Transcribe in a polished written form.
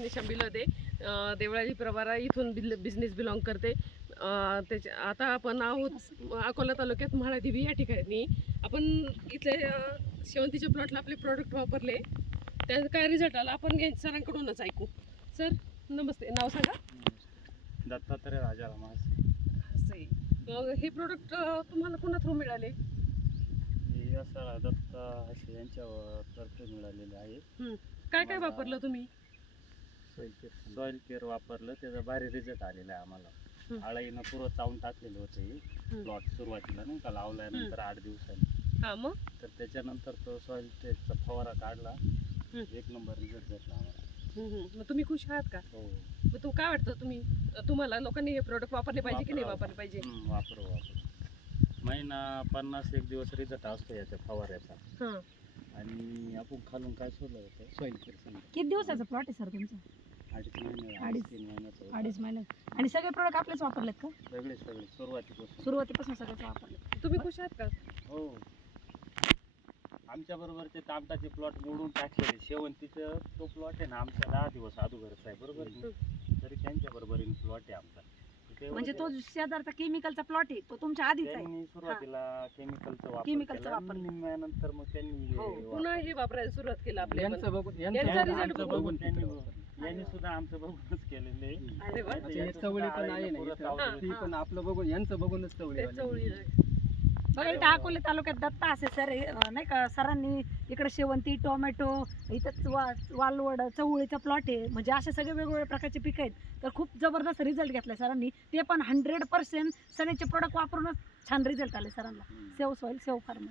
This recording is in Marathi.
निशा बिलोदे देवळाली प्रभारा इथून बिझनेस बिलॉंग करते। त्याच्या आता आपण आहोत अकोला तालुक्यात म्हाळादेवी या ठिकाणी। आपण इथले शेवंतीच्या प्लॉटला आपले प्रोडक्ट वापरले, त्याचा काय रिझल्ट आला आपण सरांकडूनच ऐकू। सर नमस्ते, नाव सांगा। दत्तात्रय राजाराम असे हे प्रोडक्ट तुम्हाला कोणा थ्रू मिळाले? सर दत्ता हसे यांच्या तर्फे मिळालेले आहे। काय काय वापरलं तुम्ही? सॉइल केअर वापरलं, त्याचा भारी रिझल्ट आलेला आहे आम्हाला। आळाईनं पूर्ण चावून टाकलेलं होतं हे प्लॉट सुरुवातीला नाही का, लावल्यानंतर 8 दिवसांनी। हा मग त्याच्यानंतर तो सॉइल टेस्टचा फवारा काढला, एक नंबर रिझल्ट भेटला आम्हाला। मग तुम्ही खुश आहात का? हो। मग तू काय वाटतं तुम्हाला लोकांनी हे प्रोडक्ट वापरले पाहिजे की नाही वापरले पाहिजे? वापरू महिना 50-1 दिवस रिझल्ट असतो याच्या फवाऱ्याचा। आणि आपण खालून काय सोडलं होतं सॉइल केअर। किती दिवसाचा प्लॉट आहे सर तुमचा? 2.5 महिने, 3 महिन्याचा। 2.5 महिन्यात। आणि सगळे प्रोडक्ट आपलेच वापरलेत का? सगळे सुरुवातीपासून सगळेच वापरले? तुम्ही खुश आहात का? हो। आमच्या बरोबर ते तामटाचे प्लॉट मोडून टाकलेले, शेवंतीचं तो प्लॉट आहे ना आमचा 10 दिवस अगोदरचा आहे बरोबर, तरी त्यांच्या बरोबरीने प्लॉट आहे आमचा। म्हणजे तो शेजारचा केमिकलचा प्लॉट आहे तो तुमच्या आधीच आहे? त्यांनी सुरुवातीला केमिकलचा वापर निम्म्यानंतर मग त्यांनी पुन्हा हे वापरायला सुरुवात केली आपल्या यांचा बघून यांनी सुद्धा आमचं बघूनच केलेले। अरे वा, चवळी पण आहे ना, ती पण आपलं बघून यांचं बघूनच चवळी बघा इथं अकोले तालुक्यात दत्ता असे सर नाही का, सरांनी इकडे शेवंती, टोमॅटो, इथं वालवड, चवळीचा प्लॉट आहे। म्हणजे असे सगळे वेगवेगळ्या प्रकारचे पिकं आहेत। तर खूप जबरदस्त रिझल्ट घेतलाय सरांनी, ते पण 100% सगळ्यांचे प्रोडक्ट वापरूनच छान रिझल्ट आले सरांना। Save soil, save farmer.